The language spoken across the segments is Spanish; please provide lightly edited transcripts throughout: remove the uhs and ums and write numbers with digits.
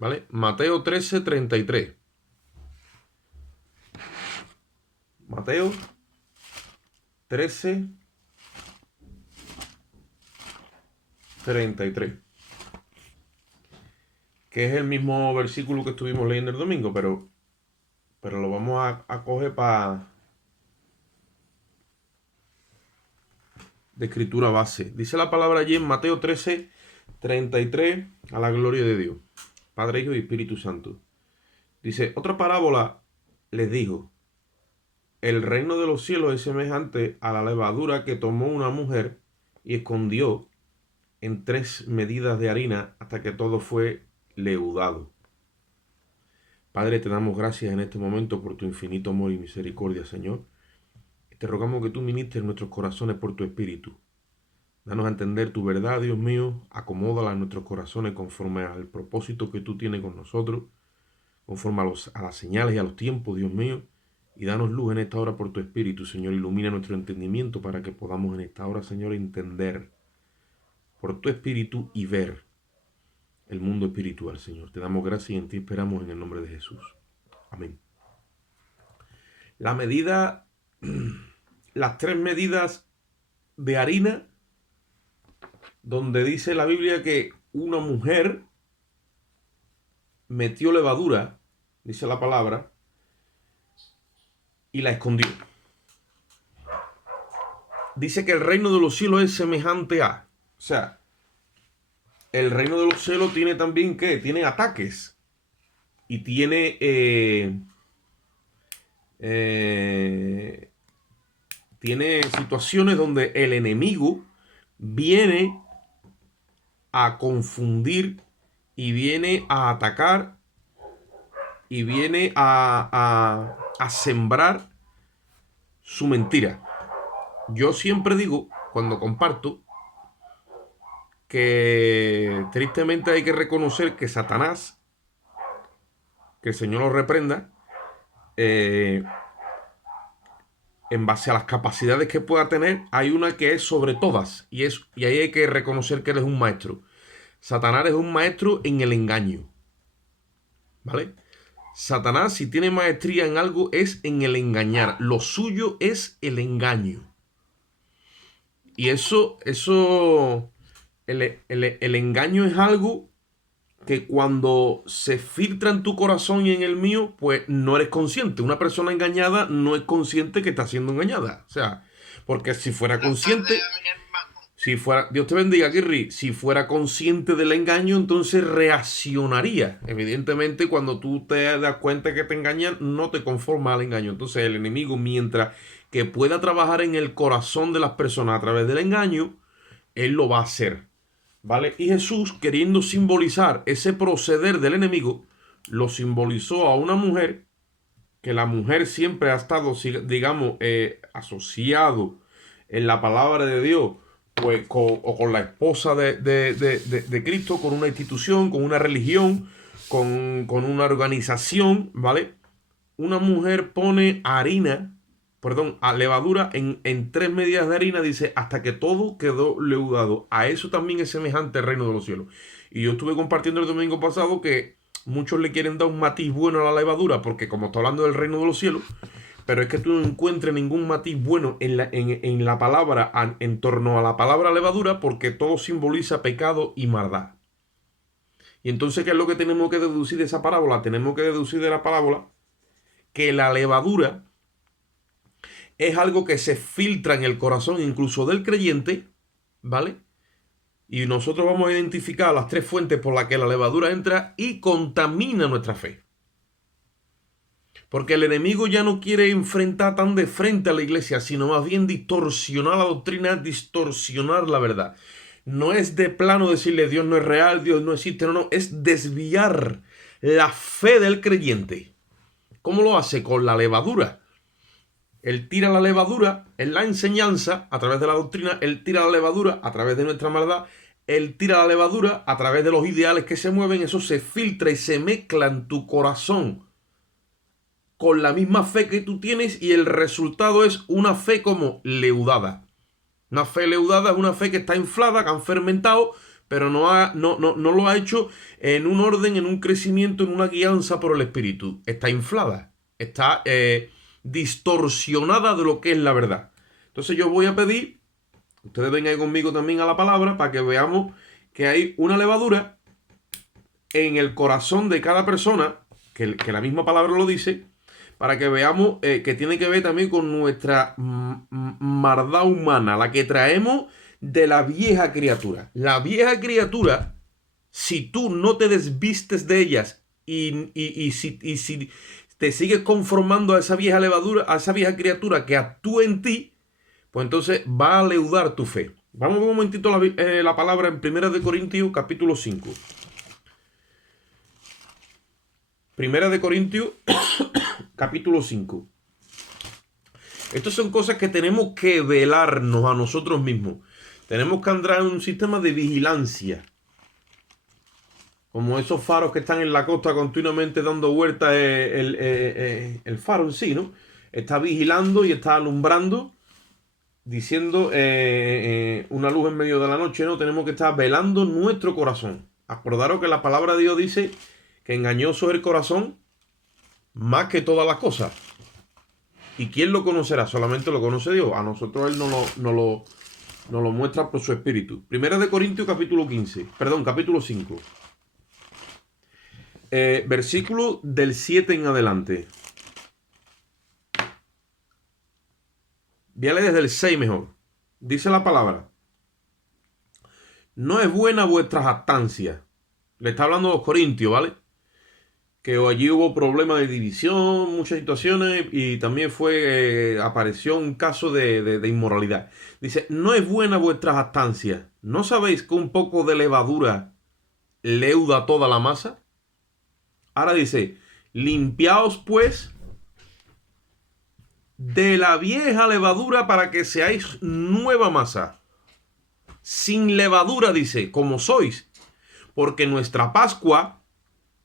¿vale? Mateo 13:33. Mateo 13:33. Que es el mismo versículo que estuvimos leyendo el domingo, pero lo vamos a coger de escritura base. Dice la palabra allí en Mateo 13:33, a la gloria de Dios, Padre, Hijo y Espíritu Santo. Dice, otra parábola les dijo, el reino de los cielos es semejante a la levadura que tomó una mujer y escondió en 3 medidas de harina hasta que todo fue leudado. Padre, te damos gracias en este momento por tu infinito amor y misericordia, Señor. Te rogamos que tú ministres nuestros corazones por tu Espíritu. Danos a entender tu verdad, Dios mío. Acomódala en nuestros corazones conforme al propósito que tú tienes con nosotros, conforme a las señales y a los tiempos, Dios mío. Y danos luz en esta hora por tu Espíritu, Señor. Ilumina nuestro entendimiento para que podamos en esta hora, Señor, entender por tu Espíritu y ver el mundo espiritual, Señor. Te damos gracias y en ti esperamos en el nombre de Jesús. Amén. La medida, las 3 medidas de harina, donde dice la Biblia que una mujer metió levadura, dice la palabra, y la escondió. Dice que el reino de los cielos es semejante a, o sea, el reino de los cielos tiene también, ¿qué? Tiene ataques. Y tiene tiene situaciones donde el enemigo viene a confundir y viene a atacar y viene a sembrar su mentira. Yo siempre digo, cuando comparto, que tristemente hay que reconocer que Satanás, que el Señor lo reprenda, en base a las capacidades que pueda tener, hay una que es sobre todas, y ahí hay que reconocer que él es un maestro. Satanás es un maestro en el engaño, ¿vale? Satanás, si tiene maestría en algo, es en el engañar. Lo suyo es el engaño. Y el engaño es algo que cuando se filtra en tu corazón y en el mío, pues no eres consciente. Una persona engañada no es consciente que está siendo engañada. O sea, porque si fuera consciente, Dios te bendiga, Kirri, si fuera consciente del engaño, entonces reaccionaría. Evidentemente, cuando tú te das cuenta que te engañan, no te conformas al engaño. Entonces, el enemigo, mientras que pueda trabajar en el corazón de las personas a través del engaño, él lo va a hacer, ¿vale? Y Jesús, queriendo simbolizar ese proceder del enemigo, lo simbolizó a una mujer, que la mujer siempre ha estado, digamos, asociado en la palabra de Dios, pues, con la esposa de Cristo, con una institución, con una religión, con una organización, ¿vale? Una mujer pone a levadura en 3 medidas de harina, dice, hasta que todo quedó leudado. A eso también es semejante el reino de los cielos. Y yo estuve compartiendo el domingo pasado que muchos le quieren dar un matiz bueno a la levadura, porque como está hablando del reino de los cielos, pero es que tú no encuentres ningún matiz bueno en la palabra, en torno a la palabra levadura, porque todo simboliza pecado y maldad. Y entonces, ¿qué es lo que tenemos que deducir de esa parábola? Tenemos que deducir de la parábola que la levadura es algo que se filtra en el corazón incluso del creyente, ¿vale? Y nosotros vamos a identificar las 3 fuentes por las que la levadura entra y contamina nuestra fe. Porque el enemigo ya no quiere enfrentar tan de frente a la iglesia, sino más bien distorsionar la doctrina, distorsionar la verdad. No es de plano decirle Dios no es real, Dios no existe, no, es desviar la fe del creyente. ¿Cómo lo hace? Con la levadura. Él tira la levadura en la enseñanza, a través de la doctrina. Él tira la levadura a través de nuestra maldad. Él tira la levadura a través de los ideales que se mueven. Eso se filtra y se mezcla en tu corazón con la misma fe que tú tienes, y el resultado es una fe como leudada. Una fe leudada es una fe que está inflada, que han fermentado, pero no lo ha hecho en un orden, en un crecimiento, en una guianza por el Espíritu. Está inflada, está distorsionada de lo que es la verdad. Entonces yo voy a pedir, ustedes vengan conmigo también a la palabra para que veamos que hay una levadura en el corazón de cada persona, que la misma palabra lo dice, para que veamos que tiene que ver también con nuestra maldad humana, la que traemos de la vieja criatura. La vieja criatura, si tú no te desvistes de ellas y si te sigues conformando a esa vieja levadura, a esa vieja criatura que actúa en ti, pues entonces va a leudar tu fe. Vamos a ver un momentito la palabra en 1 Corintios capítulo 5. 1 Corintios capítulo 5. Estas son cosas que tenemos que velarnos a nosotros mismos. Tenemos que andar en un sistema de vigilancia. Como esos faros que están en la costa continuamente dando vueltas, el faro en sí, ¿no? Está vigilando y está alumbrando, diciendo una luz en medio de la noche, ¿no? Tenemos que estar velando nuestro corazón. Acordaros que la palabra de Dios dice que engañoso es el corazón más que todas las cosas. ¿Y quién lo conocerá? Solamente lo conoce Dios. A nosotros Él nos lo muestra por su Espíritu. 1 Corintios capítulo 5. Versículo del 7 en adelante. Véale desde el 6 mejor. Dice la palabra: no es buena vuestra jactancia. Le está hablando a los corintios, ¿vale? Que allí hubo problemas de división, muchas situaciones, y también apareció un caso de inmoralidad. Dice: no es buena vuestra jactancia. ¿No sabéis que un poco de levadura leuda toda la masa? Ahora dice: limpiaos pues de la vieja levadura para que seáis nueva masa, sin levadura, dice, como sois, porque nuestra Pascua,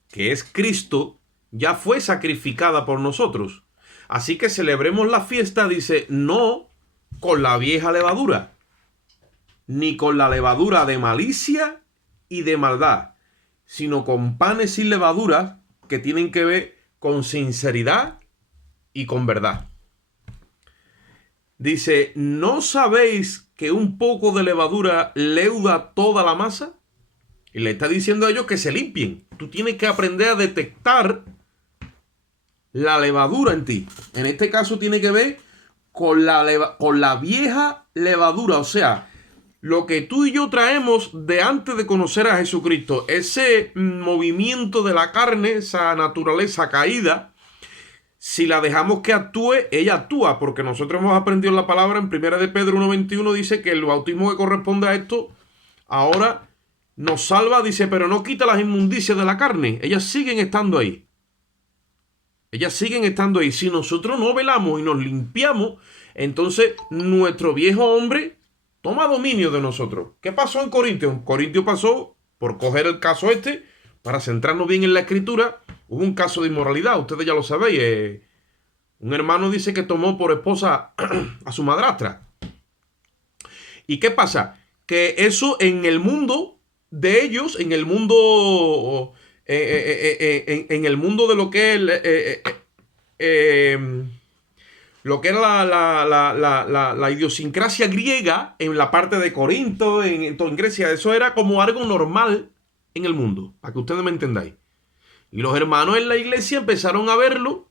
que es Cristo, ya fue sacrificada por nosotros. Así que celebremos la fiesta, dice, no con la vieja levadura, ni con la levadura de malicia y de maldad, sino con panes sin levadura que tienen que ver con sinceridad y con verdad. Dice: ¿no sabéis que un poco de levadura leuda toda la masa? Y le está diciendo a ellos que se limpien. Tú tienes que aprender a detectar la levadura en ti. En este caso tiene que ver con la vieja levadura. O sea, lo que tú y yo traemos de antes de conocer a Jesucristo. Ese movimiento de la carne, esa naturaleza caída. Si la dejamos que actúe, ella actúa. Porque nosotros hemos aprendido la palabra en 1 de Pedro 1:21. Dice que el bautismo que corresponde a esto ahora nos salva, dice, pero no quita las inmundicias de la carne. Ellas siguen estando ahí. Ellas siguen estando ahí. Si nosotros no velamos y nos limpiamos, entonces nuestro viejo hombre toma dominio de nosotros. ¿Qué pasó en Corintio? En Corintio pasó, por coger el caso para centrarnos bien en la escritura, hubo un caso de inmoralidad. Ustedes ya lo sabéis. Un hermano dice que tomó por esposa a su madrastra. ¿Y qué pasa? Que eso en el mundo de ellos, en el mundo en el mundo de lo que es lo que era la idiosincrasia griega en la parte de Corinto, en Grecia, eso era como algo normal en el mundo, para que ustedes me entendáis. Y los hermanos en la iglesia empezaron a verlo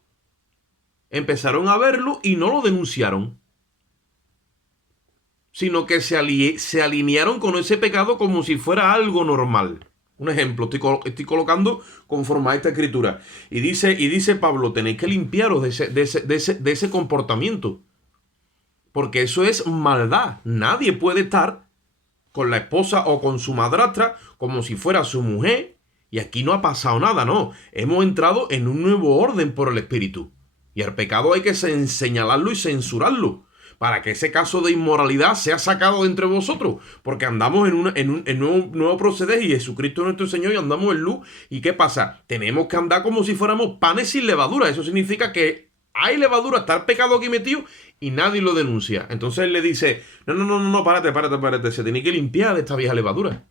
y no lo denunciaron, sino que se alinearon con ese pecado como si fuera algo normal. Un ejemplo, estoy colocando conforme a esta escritura. Y dice Pablo: tenéis que limpiaros de ese comportamiento. Porque eso es maldad. Nadie puede estar con la esposa o con su madrastra como si fuera su mujer. Y aquí no ha pasado nada, no. Hemos entrado en un nuevo orden por el Espíritu. Y al pecado hay que señalarlo y censurarlo, para que ese caso de inmoralidad sea sacado de entre vosotros, porque andamos en un nuevo proceder, y Jesucristo es nuestro Señor y andamos en luz. ¿Y qué pasa? Tenemos que andar como si fuéramos panes sin levadura. Eso significa que hay levadura, está el pecado aquí metido y nadie lo denuncia. Entonces él le dice: no, párate, se tiene que limpiar de esta vieja levadura.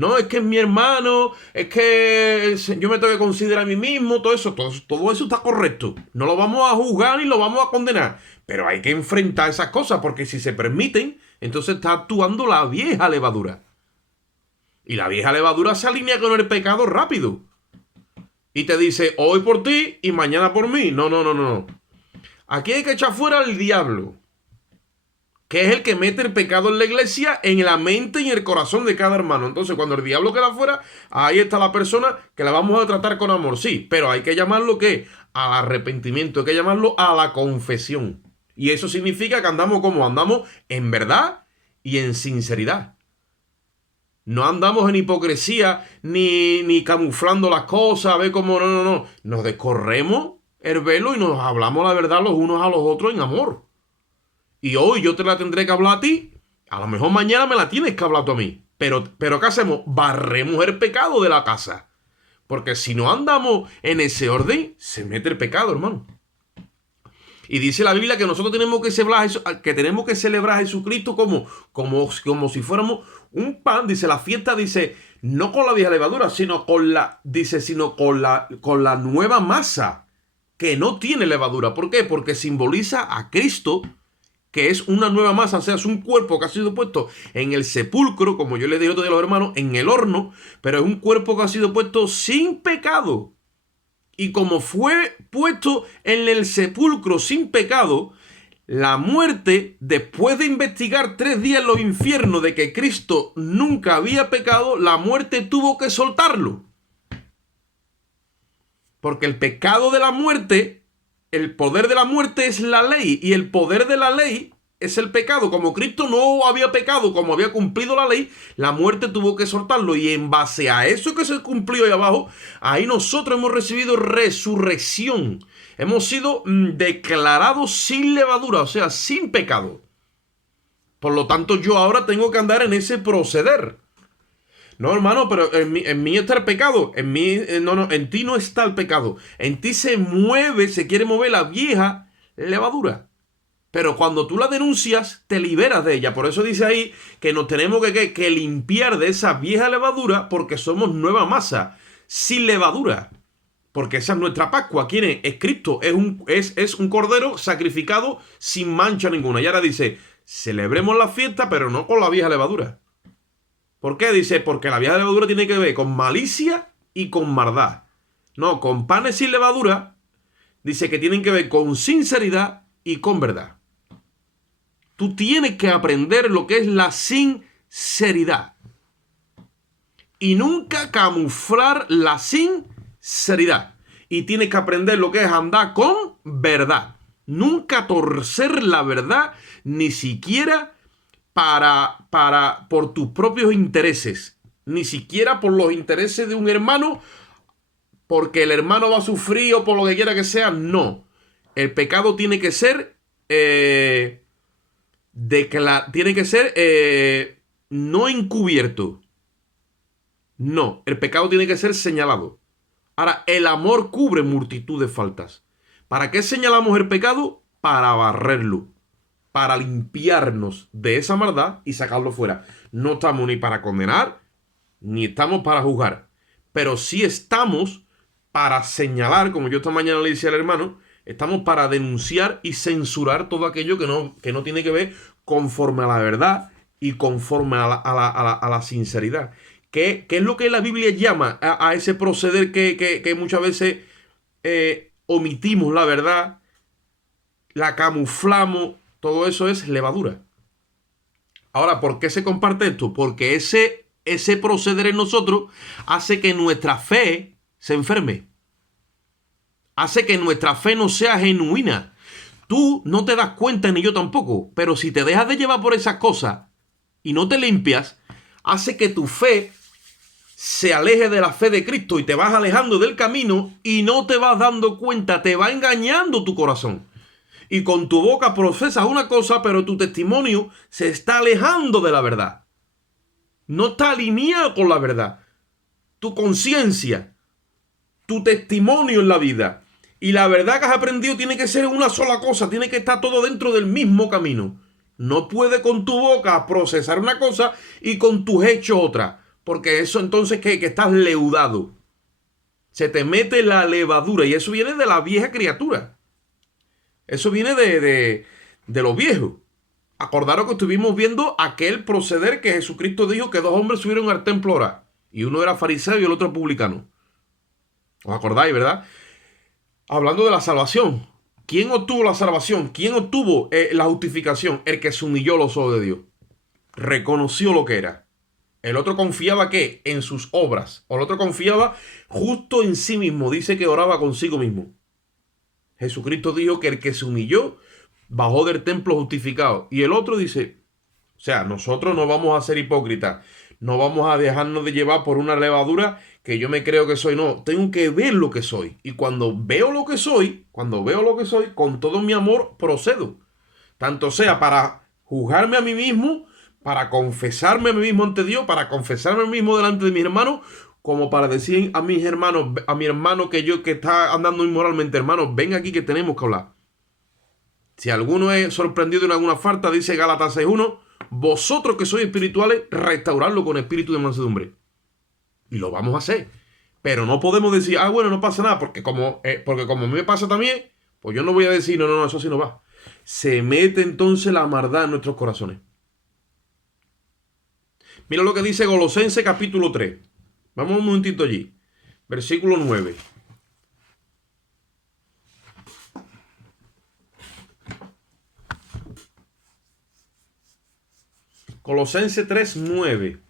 No, es que es mi hermano, es que yo me tengo que considerar a mí mismo, todo eso está correcto. No lo vamos a juzgar ni lo vamos a condenar. Pero hay que enfrentar esas cosas, porque si se permiten, entonces está actuando la vieja levadura. Y la vieja levadura se alinea con el pecado rápido. Y te dice, hoy por ti y mañana por mí. No. Aquí hay que echar fuera al diablo, que es el que mete el pecado en la iglesia, en la mente y en el corazón de cada hermano. Entonces, cuando el diablo queda fuera, ahí está la persona que la vamos a tratar con amor. Sí, pero hay que llamarlo ¿qué? Al arrepentimiento, hay que llamarlo a la confesión. Y eso significa que andamos como andamos en verdad y en sinceridad. No andamos en hipocresía ni camuflando las cosas, a ver cómo no. Nos descorremos el velo y nos hablamos la verdad los unos a los otros en amor. Y hoy yo te la tendré que hablar a ti, a lo mejor mañana me la tienes que hablar tú a mí. Pero ¿qué hacemos? Barremos el pecado de la casa. Porque si no andamos en ese orden, se mete el pecado, hermano. Y dice la Biblia que nosotros tenemos que celebrar a Jesucristo como si fuéramos un pan. Dice la fiesta, dice, no con la vieja levadura, sino con la nueva masa que no tiene levadura. ¿Por qué? Porque simboliza a Cristo, que es una nueva masa, o sea, es un cuerpo que ha sido puesto en el sepulcro, como yo le dije otro día a los hermanos, en el horno, pero es un cuerpo que ha sido puesto sin pecado. Y como fue puesto en el sepulcro sin pecado, la muerte, después de investigar 3 días en los infiernos de que Cristo nunca había pecado, la muerte tuvo que soltarlo. Porque el pecado de la muerte, el poder de la muerte es la ley, y el poder de la ley es el pecado. Como Cristo no había pecado, como había cumplido la ley, la muerte tuvo que soltarlo. Y en base a eso que se cumplió ahí abajo, ahí nosotros hemos recibido resurrección. Hemos sido declarados sin levadura, o sea, sin pecado. Por lo tanto, yo ahora tengo que andar en ese proceder. No, hermano, pero en mí está el pecado. En mí, en ti no está el pecado. En ti se quiere mover la vieja levadura. Pero cuando tú la denuncias, te liberas de ella. Por eso dice ahí que nos tenemos que limpiar de esa vieja levadura, porque somos nueva masa, sin levadura. Porque esa es nuestra Pascua. ¿Quién es? Es Cristo. Es un cordero sacrificado sin mancha ninguna. Y ahora dice, celebremos la fiesta, pero no con la vieja levadura. ¿Por qué? Dice, porque la vieja levadura tiene que ver con malicia y con maldad. No, con panes sin levadura, dice que tienen que ver con sinceridad y con verdad. Tú tienes que aprender lo que es la sinceridad. Y nunca camuflar la sinceridad. Y tienes que aprender lo que es andar con verdad. Nunca torcer la verdad, ni siquiera por tus propios intereses. Ni siquiera por los intereses de un hermano, porque el hermano va a sufrir o por lo que quiera que sea. No. El pecado tiene que ser... no encubierto. No, el pecado tiene que ser señalado. Ahora, el amor cubre multitud de faltas. ¿Para qué señalamos el pecado? Para barrerlo, para limpiarnos de esa maldad y sacarlo fuera. No estamos ni para condenar, ni estamos para juzgar, pero sí estamos para señalar, como yo esta mañana le decía al hermano, estamos para denunciar y censurar todo aquello que no tiene que ver conforme a la verdad y conforme a la sinceridad. ¿Qué es lo que la Biblia llama a ese proceder que muchas veces omitimos la verdad, la camuflamos? Todo eso es levadura. Ahora, ¿por qué se comparte esto? Porque ese proceder en nosotros hace que nuestra fe se enferme. Hace que nuestra fe no sea genuina. Tú no te das cuenta, ni yo tampoco, pero si te dejas de llevar por esas cosas y no te limpias, hace que tu fe se aleje de la fe de Cristo y te vas alejando del camino y no te vas dando cuenta, te va engañando tu corazón. Y con tu boca profesas una cosa, pero tu testimonio se está alejando de la verdad. No está alineado con la verdad. Tu conciencia, tu testimonio en la vida y la verdad que has aprendido tiene que ser una sola cosa, tiene que estar todo dentro del mismo camino. No puede con tu boca procesar una cosa y con tus hechos otra, Porque eso entonces que estás leudado. Se te mete la levadura y eso viene de la vieja criatura. Eso viene de lo viejo. Acordaros que estuvimos viendo aquel proceder que Jesucristo dijo que dos hombres subieron al templo a orar. Y uno era fariseo y el otro publicano. ¿Os acordáis, verdad? Hablando de la salvación. ¿Quién obtuvo la salvación? ¿Quién obtuvo la justificación? El que se humilló a los ojos de Dios. Reconoció lo que era. El otro confiaba ¿qué? En sus obras. O el otro confiaba justo en sí mismo. Dice que oraba consigo mismo. Jesucristo dijo que el que se humilló bajó del templo justificado. Y el otro dice, o sea, nosotros no vamos a ser hipócritas. No vamos a dejarnos de llevar por una levadura que yo me creo que soy. No, tengo que ver lo que soy. Y cuando veo lo que soy, con todo mi amor procedo. Tanto sea para juzgarme a mí mismo, para confesarme a mí mismo ante Dios, para confesarme a mí mismo delante de mis hermanos, como para decir a mis hermanos, a mi hermano que está andando inmoralmente, hermanos, ven aquí que tenemos que hablar. Si alguno es sorprendido en alguna falta, dice Gálatas 6:1, vosotros que sois espirituales, restauradlo con espíritu de mansedumbre. Y lo vamos a hacer. Pero no podemos decir, bueno, no pasa nada, porque como a mí me pasa también, pues yo no voy a decir, no, eso sí no va. Se mete entonces la maldad en nuestros corazones. Mira lo que dice Colosenses capítulo 3. Vamos un momentito allí. Versículo 9. Colosenses 3:9.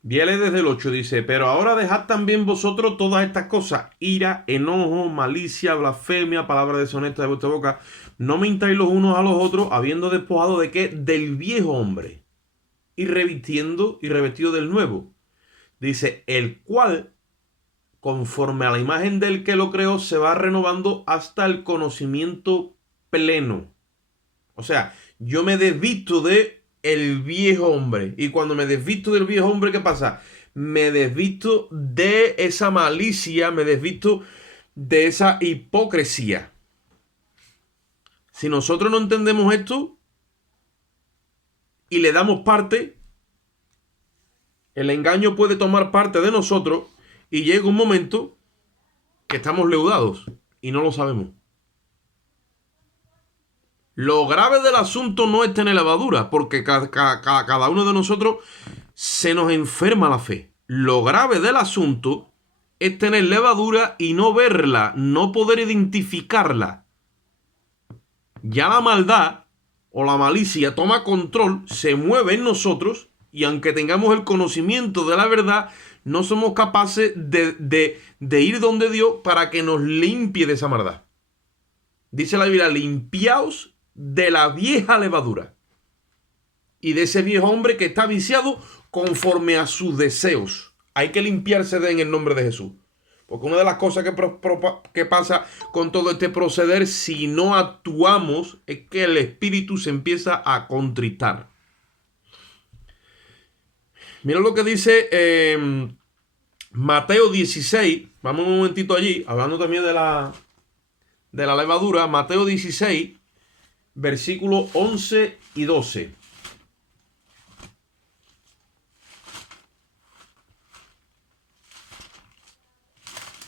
Viene desde el 8, dice, pero ahora dejad también vosotros todas estas cosas, ira, enojo, malicia, blasfemia, palabra deshonesta de vuestra boca. No mintáis los unos a los otros, habiendo despojado de qué? Del viejo hombre, y revestido del nuevo. Dice, el cual, conforme a la imagen del que lo creó, se va renovando hasta el conocimiento pleno. O sea, yo me desvisto de el viejo hombre. Y cuando me desvisto del viejo hombre, ¿qué pasa? Me desvisto de esa malicia, me desvisto de esa hipocresía. Si nosotros no entendemos esto y le damos parte, el engaño puede tomar parte de nosotros y llega un momento que estamos leudados y no lo sabemos. Lo grave del asunto no es tener levadura, porque cada uno de nosotros se nos enferma la fe. Lo grave del asunto es tener levadura y no verla, no poder identificarla. Ya la maldad o la malicia toma control, se mueve en nosotros y aunque tengamos el conocimiento de la verdad, no somos capaces de ir donde Dios para que nos limpie de esa maldad. Dice la Biblia, limpiaos de la vieja levadura y de ese viejo hombre que está viciado conforme a sus deseos. Hay que limpiarse en el nombre de Jesús. Porque una de las cosas que pasa con todo este proceder, si no actuamos, es que el espíritu se empieza a contristar. Mira lo que dice Mateo 16. Vamos un momentito allí, hablando también de la levadura. Mateo 16. Versículos 11 y 12.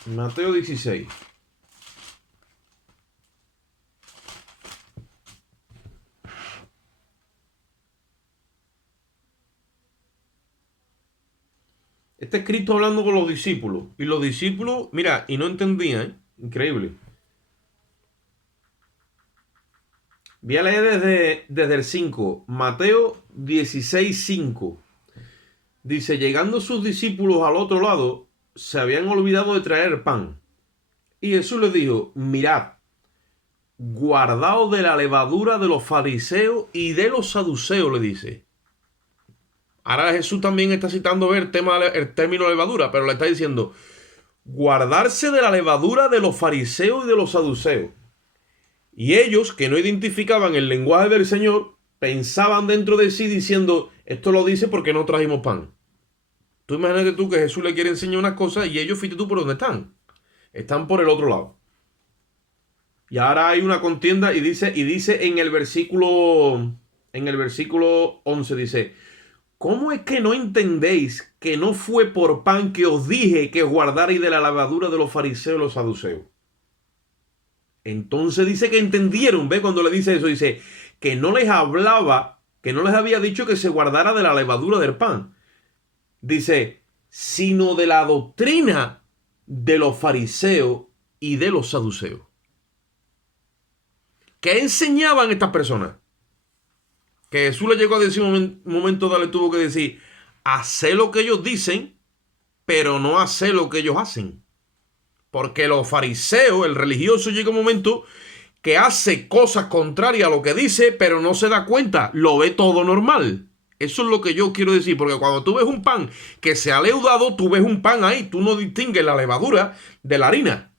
Mateo 16. Está escrito hablando con los discípulos. Y los discípulos, mira, y no entendían, ¿eh? Increíble. Voy a leer desde el 5. Mateo 16:5. Dice, llegando sus discípulos al otro lado, se habían olvidado de traer pan. Y Jesús les dijo, mirad, guardaos de la levadura de los fariseos y de los saduceos, le dice. Ahora Jesús también está citando el término levadura, pero le está diciendo, guardarse de la levadura de los fariseos y de los saduceos. Y ellos, que no identificaban el lenguaje del Señor, pensaban dentro de sí diciendo, esto lo dice porque no trajimos pan. Tú imagínate tú que Jesús le quiere enseñar unas cosas y ellos, fíjate tú por dónde están. Están por el otro lado. Y ahora hay una contienda y dice en el versículo 11 dice, ¿cómo es que no entendéis que no fue por pan que os dije que guardarais de la levadura de los fariseos y los saduceos? Entonces dice que entendieron, ¿ve? Cuando le dice eso, dice que no les hablaba, que no les había dicho que se guardara de la levadura del pan. Dice, sino de la doctrina de los fariseos y de los saduceos. ¿Qué enseñaban estas personas? Que Jesús le llegó a decir un momento dado, le tuvo que decir, hacé lo que ellos dicen, pero no hacé lo que ellos hacen. Porque los fariseos, el religioso, llega un momento que hace cosas contrarias a lo que dice, pero no se da cuenta, lo ve todo normal. Eso es lo que yo quiero decir, porque cuando tú ves un pan que se ha leudado, tú ves un pan ahí, tú no distingues la levadura de la harina.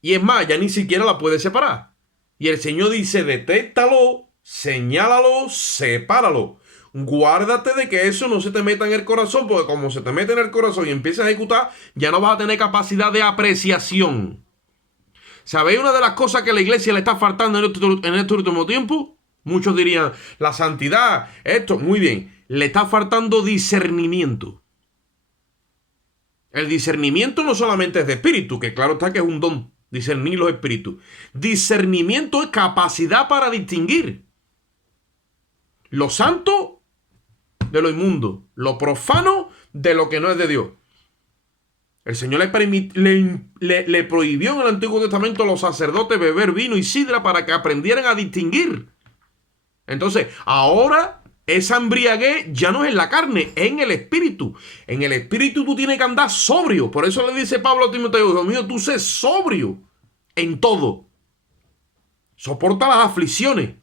Y es más, ya ni siquiera la puedes separar. Y el Señor dice, detéctalo, señálalo, sepáralo. Guárdate de que eso no se te meta en el corazón, porque como se te mete en el corazón y empieza a ejecutar, ya no vas a tener capacidad de apreciación. ¿Sabéis una de las cosas que la iglesia le está faltando en este último tiempo? Muchos dirían, la santidad, esto, muy bien. Le está faltando discernimiento. El discernimiento no solamente es de espíritu, que claro está que es un don, discernir los espíritus. Discernimiento es capacidad para distinguir lo santo de lo inmundo, lo profano de lo que no es de Dios. El Señor le prohibió en el Antiguo Testamento a los sacerdotes beber vino y sidra para que aprendieran a distinguir. Entonces, ahora esa embriaguez ya no es en la carne, es en el espíritu. En el espíritu tú tienes que andar sobrio. Por eso le dice Pablo a Timoteo, Dios mío, tú sé sobrio en todo. Soporta las aflicciones.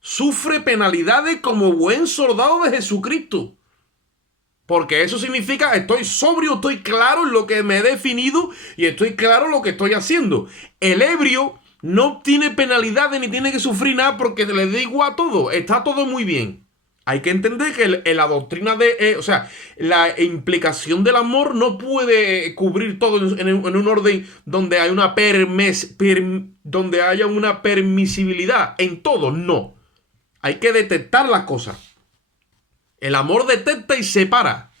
Sufre penalidades como buen soldado de Jesucristo. Porque eso significa estoy sobrio, estoy claro en lo que me he definido y estoy claro en lo que estoy haciendo. El ebrio no tiene penalidades ni tiene que sufrir nada porque le da igual a todo. Está todo muy bien. Hay que entender que la doctrina de... la implicación del amor no puede cubrir todo en un orden donde hay donde haya una permisibilidad. En todo, no. Hay que detectar las cosas. El amor detecta y separa.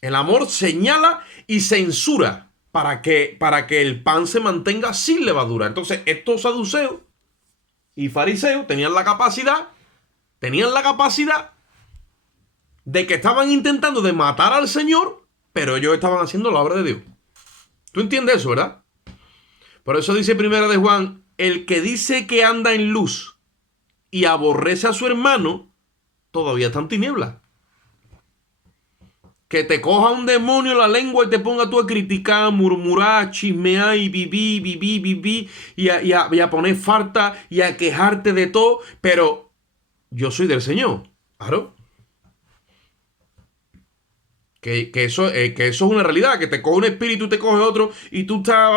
El amor señala y censura para que el pan se mantenga sin levadura. Entonces, estos saduceos y fariseos tenían la capacidad de que estaban intentando de matar al Señor, pero ellos estaban haciendo la obra de Dios. ¿Tú entiendes eso, verdad? Por eso dice Primera de Juan, el que dice que anda en luz y aborrece a su hermano, todavía está en tinieblas. Que te coja un demonio la lengua y te ponga tú a criticar, a murmurar, a chismear y vivir y a poner falta y a quejarte de todo, pero yo soy del Señor. Claro. Que eso es una realidad, que te coge un espíritu y te coge otro y tú estás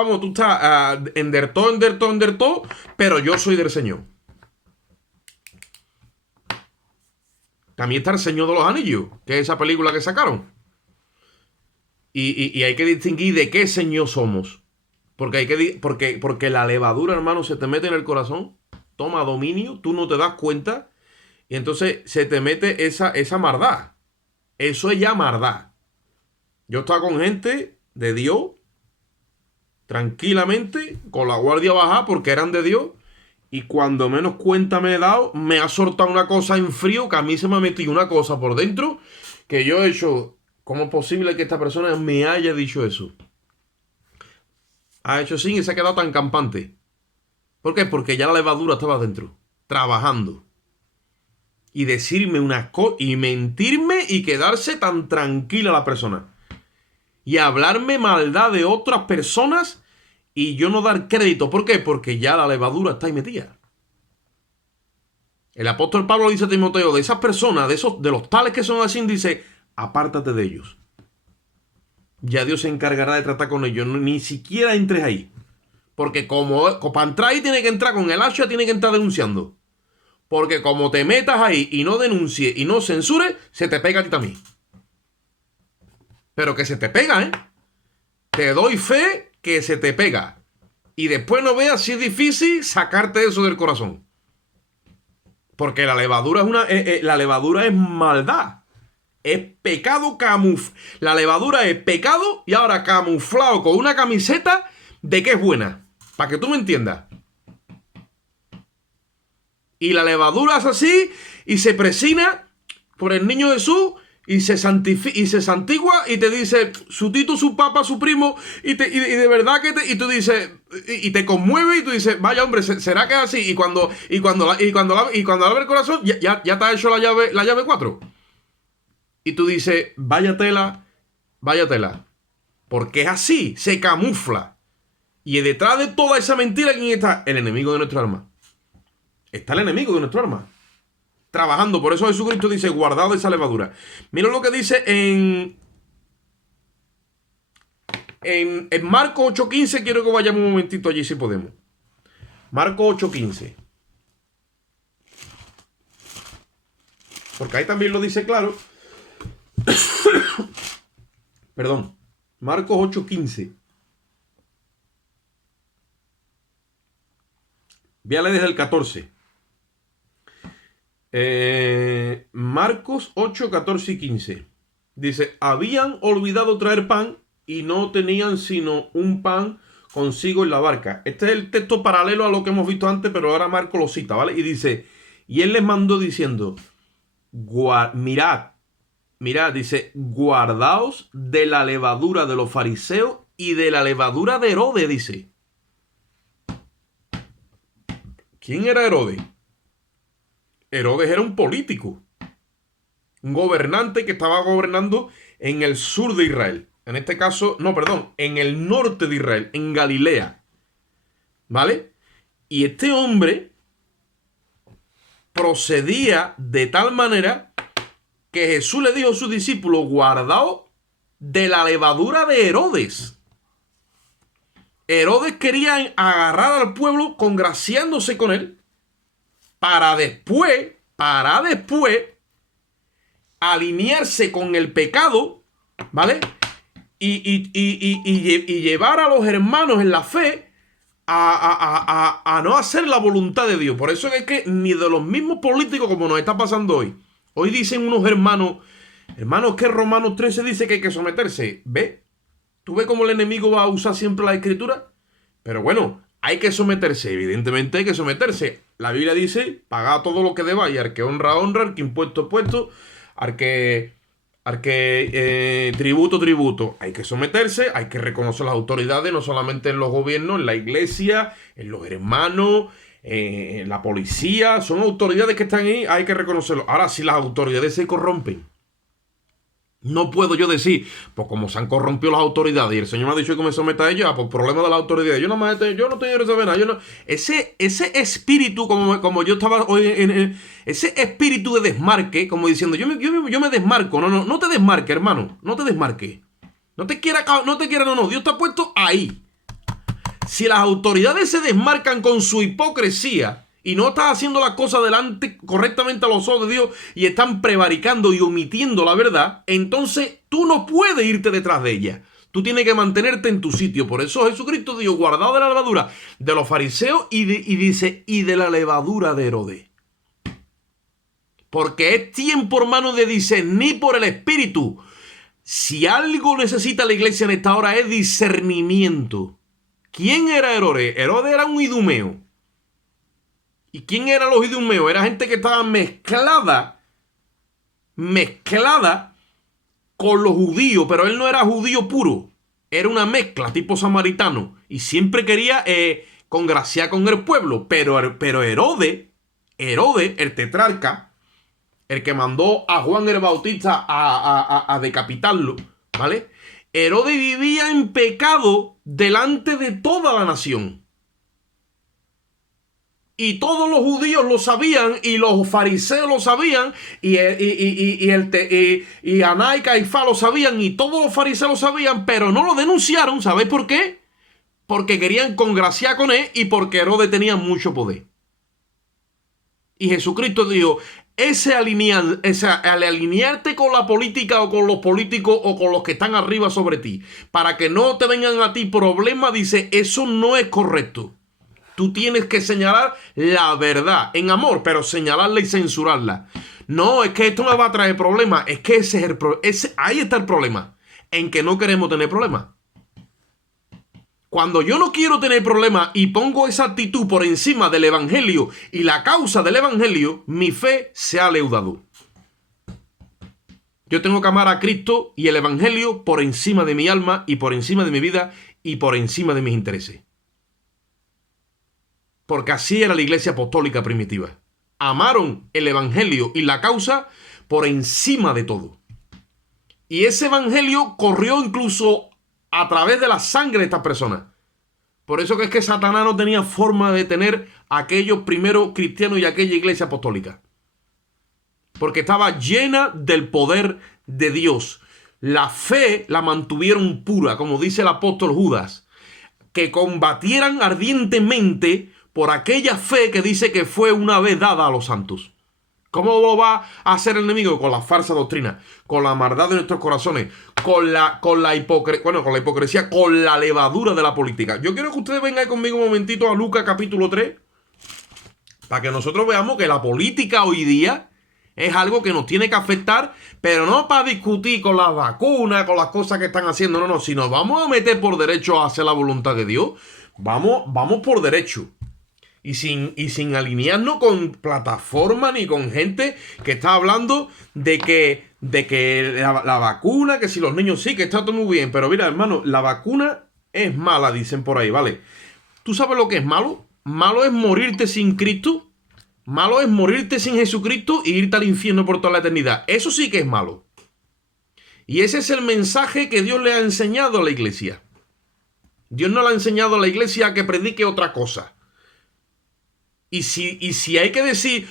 en todo, pero yo soy del Señor. También está El Señor de los Anillos, que es esa película que sacaron. Y hay que distinguir de qué Señor somos. Porque la levadura, hermano, se te mete en el corazón, toma dominio, tú no te das cuenta, y entonces se te mete esa maldad. Eso es ya maldad. Yo estaba con gente de Dios, tranquilamente, con la guardia bajada, porque eran de Dios, y cuando menos cuenta me he dado, me ha soltado una cosa en frío, que a mí se me ha metido una cosa por dentro, que yo he hecho... ¿Cómo es posible que esta persona me haya dicho eso? Ha hecho sí y se ha quedado tan campante. ¿Por qué? Porque ya la levadura estaba dentro, trabajando. Y decirme una cosa, y mentirme y quedarse tan tranquila la persona. Y hablarme maldad de otras personas y yo no dar crédito. ¿Por qué? Porque ya la levadura está ahí metida. El apóstol Pablo dice a Timoteo, de esas personas, de los tales que son así, dice... Apártate de ellos. Ya Dios se encargará de tratar con ellos. Ni siquiera entres ahí. Porque como para entrar ahí tiene que entrar con el hacha, tiene que entrar denunciando. Porque como te metas ahí y no denuncies y no censures, se te pega a ti también. Pero que se te pega, ¿eh? Te doy fe que se te pega. Y después no veas si es difícil sacarte eso del corazón. Porque la levadura la levadura es maldad. Es pecado La levadura es pecado y ahora camuflado con una camiseta de que es buena. Para que tú me entiendas. Y la levadura es así y se presina por el niño Jesús y se santigua y te dice su tito, su papa, su primo y de verdad que y tú dices y te conmueve y tú dices vaya hombre, será que es así y cuando abre el corazón ya te ha hecho la llave 4 y tú dices vaya tela porque es así, se camufla y detrás de toda esa mentira ¿quién está? El enemigo de nuestra alma. Está el enemigo de nuestra alma trabajando. Por eso Jesucristo dice, guardad esa levadura. Mira lo que dice en Marcos 8:15. Quiero que vayamos un momentito allí si podemos. Marcos 8:15. Porque ahí también lo dice claro. Perdón. Marcos 8:15. Véale desde el 14. Marcos 8, 14 y 15. Dice, habían olvidado traer pan y no tenían sino un pan consigo en la barca. Este es el texto paralelo a lo que hemos visto antes, pero ahora Marcos lo cita, ¿vale? Y dice, y él les mandó diciendo, mirad, dice, guardaos de la levadura de los fariseos y de la levadura de Herodes, dice. ¿Quién era Herodes? Herodes era un político, un gobernante que estaba gobernando en el sur de Israel. En este caso, en el norte de Israel, en Galilea. ¿Vale? Y este hombre procedía de tal manera que Jesús le dijo a sus discípulos, guardaos de la levadura de Herodes. Herodes quería agarrar al pueblo congraciándose con él para después alinearse con el pecado, ¿vale? Y llevar a los hermanos en la fe a no hacer la voluntad de Dios. Por eso es que ni de los mismos políticos como nos está pasando hoy. Hoy dicen unos hermanos que Romanos 13 dice que hay que someterse. ¿Ve? ¿Tú ves cómo el enemigo va a usar siempre la escritura? Pero bueno, hay que someterse. Evidentemente hay que someterse. La Biblia dice, pagad todo lo que debáis. Al que honra, honra. Al que impuesto, puesto. Al que tributo. Hay que someterse. Hay que reconocer las autoridades, no solamente en los gobiernos, en la iglesia, en los hermanos, en la policía. Son autoridades que están ahí, hay que reconocerlo. Ahora, si las autoridades se corrompen, no puedo yo decir, pues como se han corrompido las autoridades y el Señor me ha dicho que me someta a ellos, pues problema de la autoridad. Yo no tengo que saber nada. Ese espíritu, como yo estaba hoy ese espíritu de desmarque, como diciendo, yo me desmarco. No te desmarque, hermano. No te desmarque. No, Dios te ha puesto ahí. Si las autoridades se desmarcan con su hipocresía y no estás haciendo las cosas delante correctamente a los ojos de Dios y están prevaricando y omitiendo la verdad, entonces tú no puedes irte detrás de ella. Tú tienes que mantenerte en tu sitio. Por eso Jesucristo dijo, guardado de la levadura de los fariseos y de la levadura de Herodes. Porque es tiempo, hermano, de discernir por el Espíritu. Si algo necesita la iglesia en esta hora es discernimiento. ¿Quién era Herodes? Herodes era un idumeo. ¿Y quién eran los idumeos? Era gente que estaba mezclada con los judíos, pero él no era judío puro. Era una mezcla tipo samaritano. Y siempre quería congraciar con el pueblo. Pero Herodes, el tetrarca, el que mandó a Juan el Bautista a decapitarlo, ¿vale? Herodes vivía en pecado delante de toda la nación. Y todos los judíos lo sabían, y los fariseos lo sabían, y Aná y Caifás lo sabían, y todos los fariseos lo sabían, pero no lo denunciaron. ¿Sabéis por qué? Porque querían congraciar con él y porque Herodes tenía mucho poder. Y Jesucristo dijo, al alinearte con la política o con los políticos o con los que están arriba sobre ti, para que no te vengan a ti problemas, dice, eso no es correcto. Tú tienes que señalar la verdad en amor, pero señalarla y censurarla. No, es que esto me va a traer problemas. Es que ahí está el problema, en que no queremos tener problemas. Cuando yo no quiero tener problemas y pongo esa actitud por encima del evangelio y la causa del evangelio, mi fe se ha leudado. Yo tengo que amar a Cristo y el evangelio por encima de mi alma y por encima de mi vida y por encima de mis intereses. Porque así era la iglesia apostólica primitiva. Amaron el evangelio y la causa por encima de todo. Y ese evangelio corrió incluso a través de la sangre de estas personas. Por eso que es que Satanás no tenía forma de detener a aquellos primeros cristianos y aquella iglesia apostólica. Porque estaba llena del poder de Dios. La fe la mantuvieron pura, como dice el apóstol Judas. Que combatieran ardientemente por aquella fe que dice que fue una vez dada a los santos. ¿Cómo lo va a hacer el enemigo? Con la falsa doctrina, con la maldad de nuestros corazones, con la hipocresía, con la levadura de la política. Yo quiero que ustedes vengan conmigo un momentito a Lucas capítulo 3, para que nosotros veamos que la política hoy día es algo que nos tiene que afectar, pero no para discutir con las vacunas, con las cosas que están haciendo, no, si nos vamos a meter por derecho a hacer la voluntad de Dios, vamos por derecho. Y sin alinearnos con plataforma ni con gente que está hablando de que la vacuna, que si los niños sí, que está todo muy bien. Pero mira, hermano, la vacuna es mala, dicen por ahí, ¿vale? ¿Tú sabes lo que es malo? Malo es morirte sin Cristo. Malo es morirte sin Jesucristo e irte al infierno por toda la eternidad. Eso sí que es malo. Y ese es el mensaje que Dios le ha enseñado a la iglesia. Dios no le ha enseñado a la iglesia a que predique otra cosa. Y si hay que decir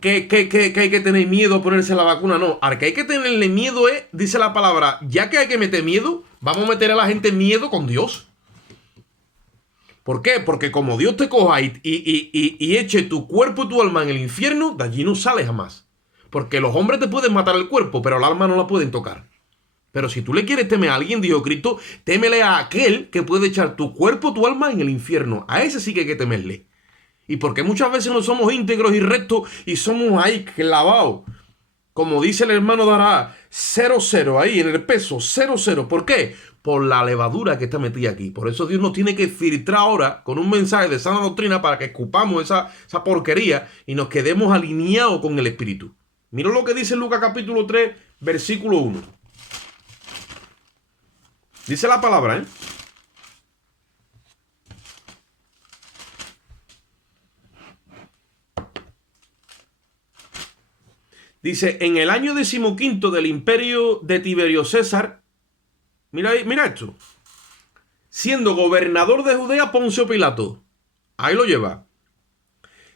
que hay que tener miedo a ponerse la vacuna, no. Al que hay que tenerle miedo es, dice la palabra, ya que hay que meter miedo, vamos a meter a la gente miedo con Dios. ¿Por qué? Porque como Dios te coja y eche tu cuerpo y tu alma en el infierno, de allí no sales jamás. Porque los hombres te pueden matar el cuerpo, pero el alma no la pueden tocar. Pero si tú le quieres temer a alguien, dijo Cristo, témele a aquel que puede echar tu cuerpo, tu alma en el infierno. A ese sí que hay que temerle. Y porque muchas veces no somos íntegros y rectos y somos ahí clavados. Como dice el hermano Dará, 0-0 ahí en el peso, 0-0. ¿Por qué? Por la levadura que está metida aquí. Por eso Dios nos tiene que filtrar ahora con un mensaje de sana doctrina para que escupamos esa porquería y nos quedemos alineados con el Espíritu. Mira lo que dice Lucas capítulo 3, versículo 1. Dice la palabra, ¿eh? Dice, en el año 15 del imperio de Tiberio César, mira esto, siendo gobernador de Judea Poncio Pilato, ahí lo lleva,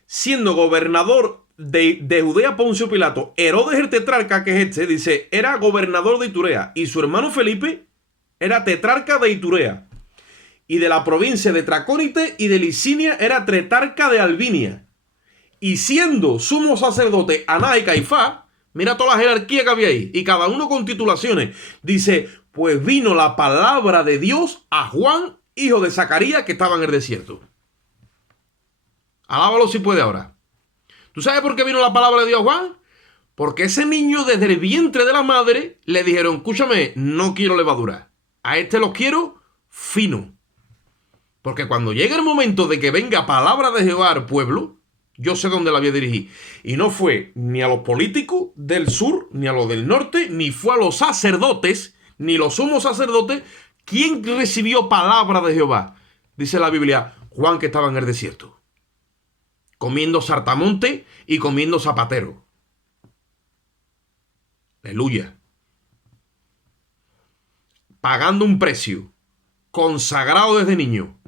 siendo gobernador de Judea Poncio Pilato, Herodes el tetrarca, que es este, dice, era gobernador de Iturea, y su hermano Felipe era tetrarca de Iturea, y de la provincia de Tracónite y de Licinia era tetrarca de Albinia. Y siendo sumo sacerdote Anás y Caifás, mira toda la jerarquía que había ahí, y cada uno con titulaciones, dice, pues vino la palabra de Dios a Juan, hijo de Zacarías, que estaba en el desierto. Alábalo si puede ahora. ¿Tú sabes por qué vino la palabra de Dios a Juan? Porque ese niño desde el vientre de la madre le dijeron, escúchame, no quiero levadura, a este lo quiero fino. Porque cuando llegue el momento de que venga palabra de Jehová al pueblo, yo sé dónde la voy a dirigir. Y no fue ni a los políticos del sur, ni a los del norte, ni fue a los sacerdotes, ni los sumos sacerdotes. ¿Quién recibió palabra de Jehová? Dice la Biblia, Juan, que estaba en el desierto, comiendo sartamonte y comiendo zapatero. Aleluya. Pagando un precio, consagrado desde niño.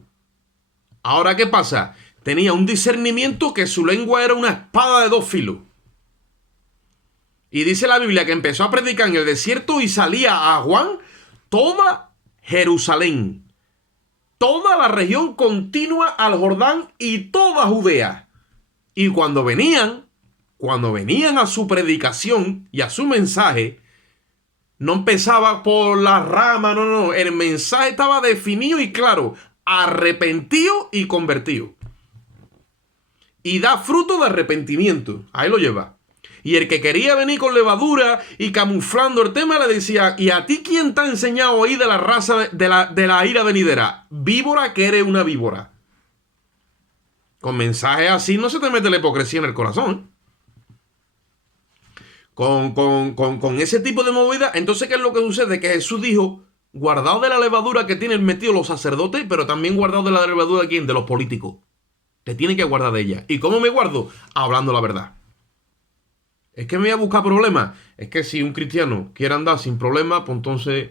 Ahora, ¿qué pasa? Tenía un discernimiento que su lengua era una espada de dos filos. Y dice la Biblia que empezó a predicar en el desierto y salía a Juan toda Jerusalén, toda la región continua al Jordán y toda Judea. Y cuando venían cuando venían a su predicación y a su mensaje, no empezaba por la rama, no. El mensaje estaba definido y claro, arrepentido y convertido. Y da fruto de arrepentimiento. Ahí lo lleva. Y el que quería venir con levadura y camuflando el tema le decía, ¿y a ti quién te ha enseñado ahí de la raza de la ira venidera? Víbora, que eres una víbora. Con mensajes así no se te mete la hipocresía en el corazón. Con ese tipo de movida, entonces ¿qué es lo que sucede? Que Jesús dijo, guardaos de la levadura que tienen metido los sacerdotes, pero también guardaos de la levadura de quién, de los políticos. Te tienen que guardar de ella. ¿Y cómo me guardo? Hablando la verdad. Es que me voy a buscar problemas. Es que si un cristiano quiere andar sin problemas, pues entonces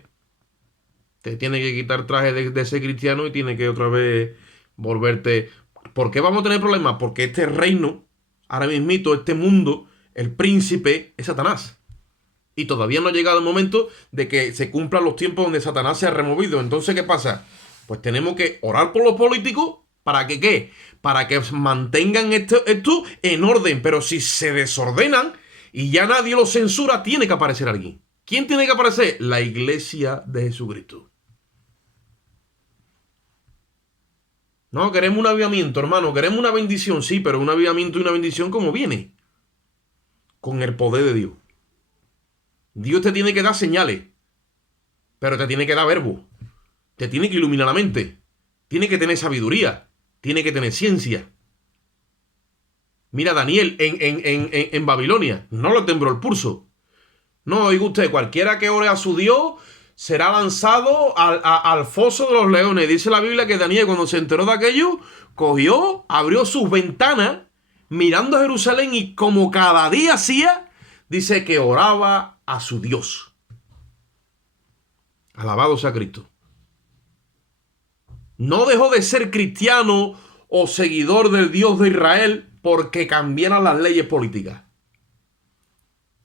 te tiene que quitar traje de ese cristiano y tiene que otra vez volverte. ¿Por qué vamos a tener problemas? Porque este reino, ahora mismito, este mundo, el príncipe es Satanás. Y todavía no ha llegado el momento de que se cumplan los tiempos donde Satanás se ha removido. Entonces, ¿qué pasa? Pues tenemos que orar por los políticos. ¿Para que qué? Para que mantengan esto en orden. Pero si se desordenan y ya nadie los censura, tiene que aparecer alguien. ¿Quién tiene que aparecer? La iglesia de Jesucristo. No, queremos un avivamiento, hermano. Queremos una bendición, sí, pero un avivamiento y una bendición como viene. Con el poder de Dios. Dios te tiene que dar señales. Pero te tiene que dar verbo. Te tiene que iluminar la mente. Tiene que tener sabiduría. Tiene que tener ciencia. Mira, Daniel en Babilonia. No le tembló el pulso. No, oiga usted, cualquiera que ore a su Dios será lanzado al foso de los leones. Dice la Biblia que Daniel, cuando se enteró de aquello, cogió, abrió sus ventanas, mirando a Jerusalén y como cada día hacía, dice que oraba a su Dios. Alabado sea Cristo. No dejó de ser cristiano o seguidor del Dios de Israel porque cambiaran las leyes políticas.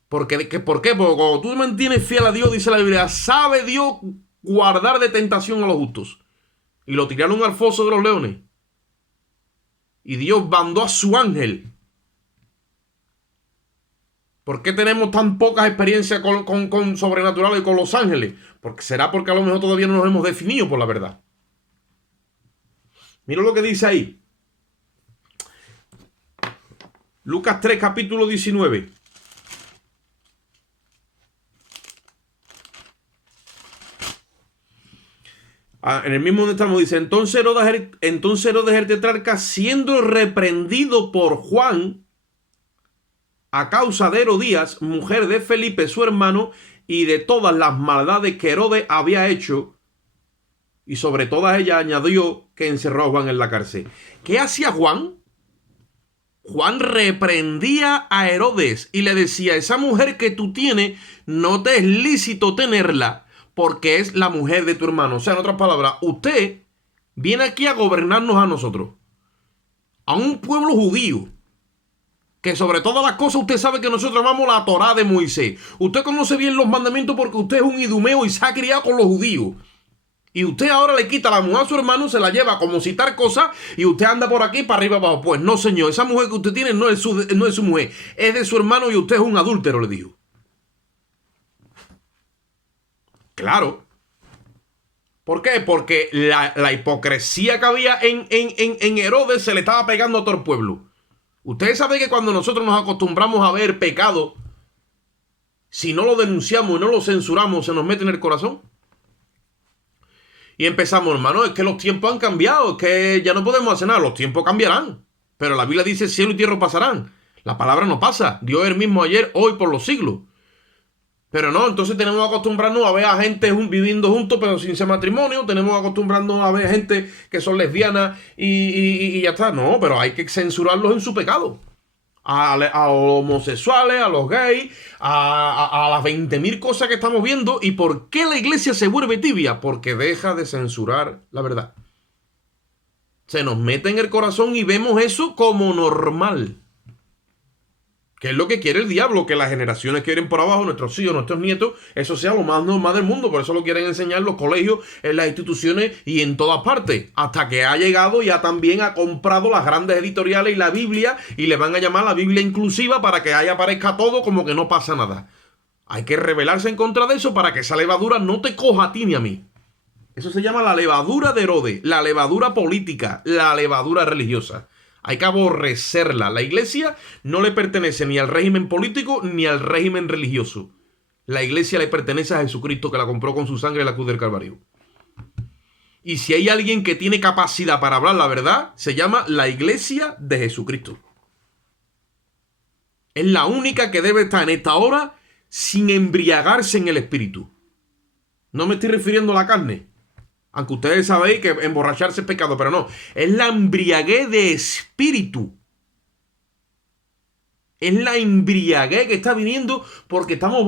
¿Por qué? Porque cuando tú mantienes fiel a Dios, dice la Biblia, sabe Dios guardar de tentación a los justos. Y lo tiraron al foso de los leones. Y Dios mandó a su ángel. ¿Por qué tenemos tan pocas experiencias con sobrenaturales y con los ángeles? Será porque a lo mejor todavía no nos hemos definido por la verdad. Mira lo que dice ahí. Lucas 3, capítulo 19. En el mismo donde estamos dice, entonces Herodes el tetrarca, siendo reprendido por Juan a causa de Herodías, mujer de Felipe su hermano, y de todas las maldades que Herodes había hecho, y sobre todas ellas añadió que encerró a Juan en la cárcel. ¿Qué hacía Juan? Juan reprendía a Herodes y le decía, esa mujer que tú tienes, no te es lícito tenerla porque es la mujer de tu hermano. O sea, en otras palabras, usted viene aquí a gobernarnos a nosotros, a un pueblo judío, que sobre todas las cosas usted sabe que nosotros amamos la Torá de Moisés. Usted conoce bien los mandamientos porque usted es un idumeo y se ha criado con los judíos. Y usted ahora le quita la mujer a su hermano, se la lleva como citar cosas y usted anda por aquí para arriba abajo. Pues no, señor, esa mujer que usted tiene no es su mujer, es de su hermano y usted es un adúltero, le dijo. Claro. ¿Por qué? Porque la hipocresía que había en Herodes se le estaba pegando a todo el pueblo. Ustedes saben que cuando nosotros nos acostumbramos a ver pecado, si no lo denunciamos y no lo censuramos, se nos mete en el corazón. Y empezamos, hermano, es que los tiempos han cambiado, es que ya no podemos hacer nada, los tiempos cambiarán. Pero la Biblia dice, cielo y tierra pasarán. La palabra no pasa. Dios es el mismo ayer, hoy, por los siglos. Pero no, entonces tenemos que acostumbrarnos a ver a gente viviendo juntos, pero sin ser matrimonio. Tenemos que acostumbrarnos a ver gente que son lesbianas y ya está. No, pero hay que censurarlos en su pecado. A los homosexuales, a los gays, a las 20.000 cosas que estamos viendo. ¿Y por qué la iglesia se vuelve tibia? Porque deja de censurar la verdad. Se nos mete en el corazón y vemos eso como normal. Que es lo que quiere el diablo, que las generaciones que vienen por abajo, nuestros hijos, nuestros nietos, eso sea lo más normal del mundo. Por eso lo quieren enseñar en los colegios, en las instituciones y en todas partes. Hasta que ha llegado, ya también ha comprado las grandes editoriales y la Biblia, y le van a llamar la Biblia inclusiva para que ahí aparezca todo como que no pasa nada. Hay que rebelarse en contra de eso para que esa levadura no te coja a ti ni a mí. Eso se llama la levadura de Herodes, la levadura política, la levadura religiosa. Hay que aborrecerla. La iglesia no le pertenece ni al régimen político ni al régimen religioso. La iglesia le pertenece a Jesucristo, que la compró con su sangre en la cruz del Calvario. Y si hay alguien que tiene capacidad para hablar la verdad, se llama la iglesia de Jesucristo. Es la única que debe estar en esta hora sin embriagarse en el espíritu. No me estoy refiriendo a la carne, aunque ustedes sabéis que emborracharse es pecado, pero no. Es la embriaguez de espíritu. Es la embriaguez que está viniendo porque estamos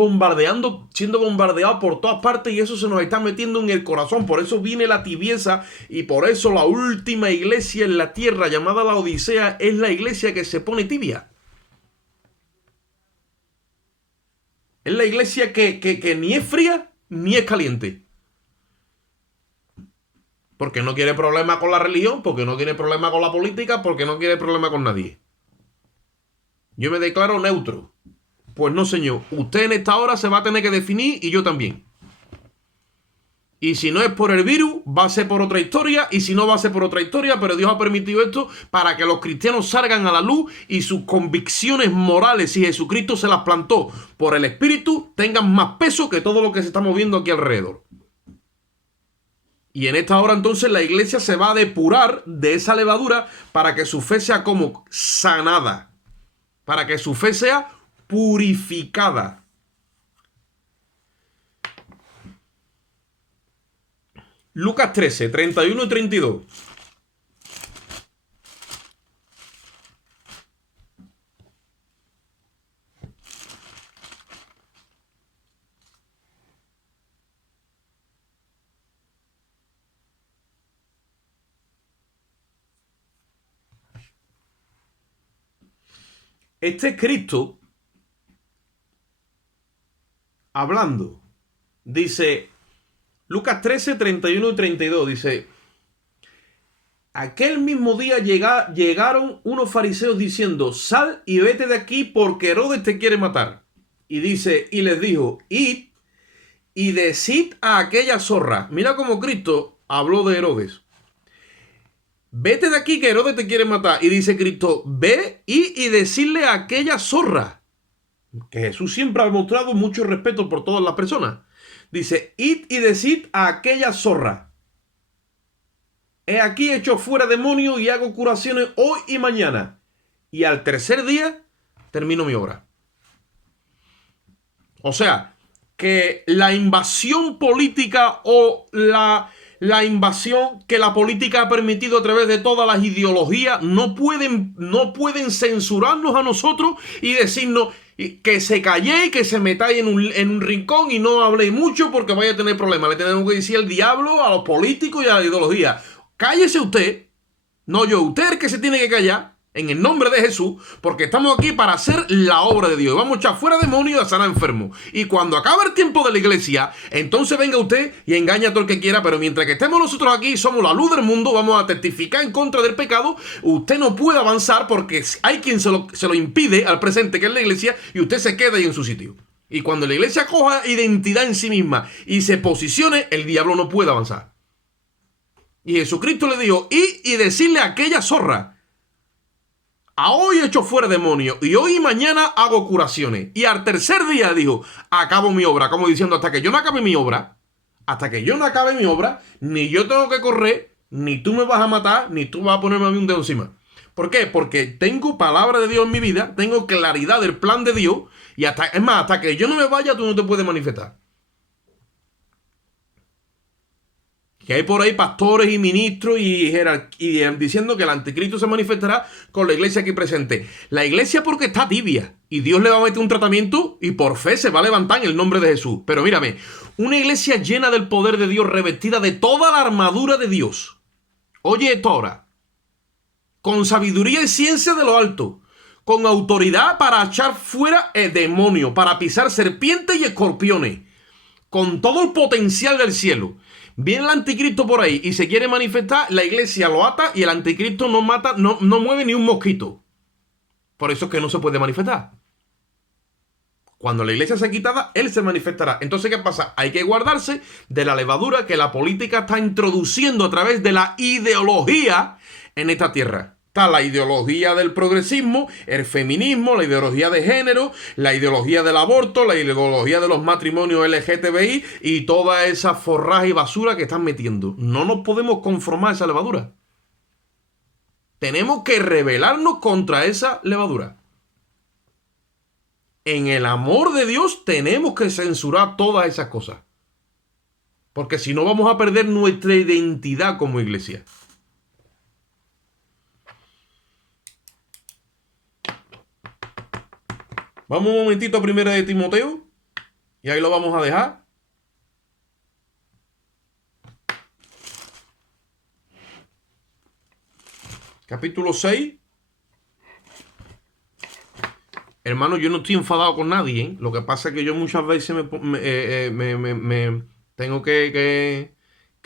siendo bombardeados por todas partes, y eso se nos está metiendo en el corazón. Por eso viene la tibieza, y por eso la última iglesia en la tierra, llamada la Odisea, es la iglesia que se pone tibia. Es la iglesia que ni es fría ni es caliente. Porque no quiere problema con la religión, porque no quiere problema con la política, porque no quiere problema con nadie. Yo me declaro neutro. Pues no, señor. Usted en esta hora se va a tener que definir, y yo también. Y si no es por el virus, va a ser por otra historia. Y si no, va a ser por otra historia. Pero Dios ha permitido esto para que los cristianos salgan a la luz y sus convicciones morales, si Jesucristo se las plantó por el Espíritu, tengan más peso que todo lo que se está moviendo aquí alrededor. Y en esta hora entonces la iglesia se va a depurar de esa levadura para que su fe sea como sanada. Para que su fe sea purificada. Lucas 13, 31 y 32. Este es Cristo hablando. Dice, Lucas 13, 31 y 32, dice, aquel mismo día llegaron unos fariseos diciendo, sal y vete de aquí porque Herodes te quiere matar. Y dice, y les dijo, id y decid a aquella zorra. Mira cómo Cristo habló de Herodes. Vete de aquí que Herodes te quiere matar. Y dice Cristo, ve y decirle a aquella zorra. Que Jesús siempre ha mostrado mucho respeto por todas las personas. Dice, id y decid a aquella zorra. He aquí hecho fuera demonios y hago curaciones hoy y mañana. Y al tercer día termino mi obra. O sea, que la invasión política o la invasión que la política ha permitido a través de todas las ideologías no pueden censurarnos a nosotros y decirnos que se calléis, que se metáis en un rincón y no habléis mucho porque vaya a tener problemas. Le tenemos que decir al diablo, a los políticos y a la ideología. Cállese usted, no yo, usted es el que se tiene que callar. En el nombre de Jesús, porque estamos aquí para hacer la obra de Dios. Vamos a echar fuera demonios y a sanar enfermos. Y cuando acabe el tiempo de la iglesia, entonces venga usted y engaña a todo el que quiera. Pero mientras que estemos nosotros aquí, somos la luz del mundo, vamos a testificar en contra del pecado. Usted no puede avanzar porque hay quien se lo impide al presente, que es la iglesia, y usted se queda ahí en su sitio. Y cuando la iglesia coja identidad en sí misma y se posicione, el diablo no puede avanzar. Y Jesucristo le dijo, y decirle a aquella zorra, a hoy he hecho fuera demonios y hoy y mañana hago curaciones. Y al tercer día dijo, acabo mi obra. Como diciendo, hasta que yo no acabe mi obra, ni yo tengo que correr, ni tú me vas a matar, ni tú vas a ponerme a mí un dedo encima. ¿Por qué? Porque tengo palabra de Dios en mi vida, tengo claridad del plan de Dios, y hasta que yo no me vaya, tú no te puedes manifestar. Que hay por ahí pastores y ministros y diciendo que el anticristo se manifestará con la iglesia aquí presente. La iglesia porque está tibia y Dios le va a meter un tratamiento y por fe se va a levantar en el nombre de Jesús. Pero mírame, una iglesia llena del poder de Dios, revestida de toda la armadura de Dios. Oye esto ahora. Con sabiduría y ciencia de lo alto. con autoridad para echar fuera el demonio, para pisar serpientes y escorpiones, con todo el potencial del cielo. Viene el anticristo por ahí y se quiere manifestar, la iglesia lo ata y el anticristo no mata, no mueve ni un mosquito. Por eso es que no se puede manifestar. Cuando la iglesia sea quitada, él se manifestará. Entonces, ¿qué pasa? Hay que guardarse de la levadura que la política está introduciendo a través de la ideología en esta tierra. Está la ideología del progresismo, el feminismo, la ideología de género, la ideología del aborto, la ideología de los matrimonios LGTBI y toda esa forraje y basura que están metiendo. No nos podemos conformar a esa levadura. Tenemos que rebelarnos contra esa levadura. En el amor de Dios tenemos que censurar todas esas cosas. Porque si no vamos a perder nuestra identidad como iglesia. Vamos un momentito a Primera de Timoteo. Y ahí lo vamos a dejar. Capítulo 6. Hermano, yo no estoy enfadado con nadie, ¿eh? Lo que pasa es que yo muchas veces me tengo que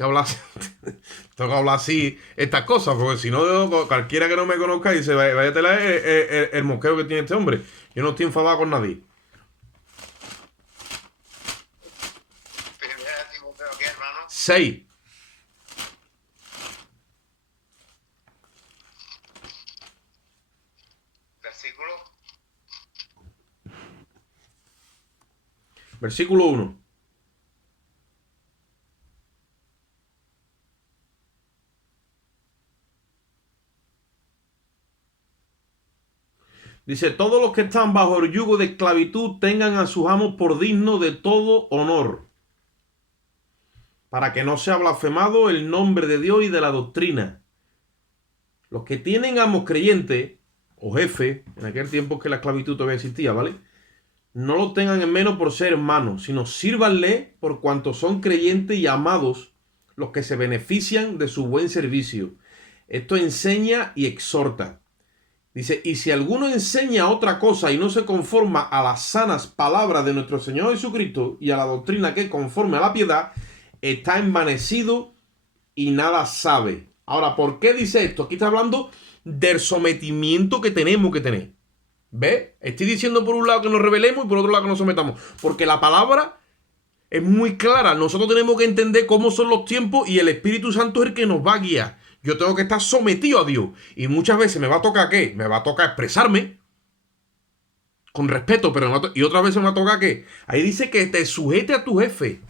hablar, tengo que hablar así estas cosas, porque si no, cualquiera que no me conozca dice, vaya a tener el mosqueo que tiene este hombre. Yo no estoy enfadado con nadie. Primera Timoteo, ¿qué, hermano? 6. Versículo. Versículo 1. Dice, todos los que están bajo el yugo de esclavitud tengan a sus amos por digno de todo honor, para que no sea blasfemado el nombre de Dios y de la doctrina. Los que tienen amos creyentes o jefes, en aquel tiempo que la esclavitud todavía existía, ¿vale? No lo tengan en menos por ser hermanos, sino sírvanle por cuanto son creyentes y amados los que se benefician de su buen servicio. Esto enseña y exhorta. Dice, y si alguno enseña otra cosa y no se conforma a las sanas palabras de nuestro Señor Jesucristo y a la doctrina que es conforme a la piedad, está envanecido y nada sabe. Ahora, ¿por qué dice esto? Aquí está hablando del sometimiento que tenemos que tener. ¿Ves? Estoy diciendo por un lado que nos rebelemos y por otro lado que nos sometamos. Porque la palabra es muy clara. Nosotros tenemos que entender cómo son los tiempos y el Espíritu Santo es el que nos va a guiar. Yo tengo que estar sometido a Dios. Y muchas veces me va a tocar ¿qué? Me va a tocar expresarme con respeto, pero y otras veces me va a tocar ¿qué? Ahí dice que te sujete a tu jefe.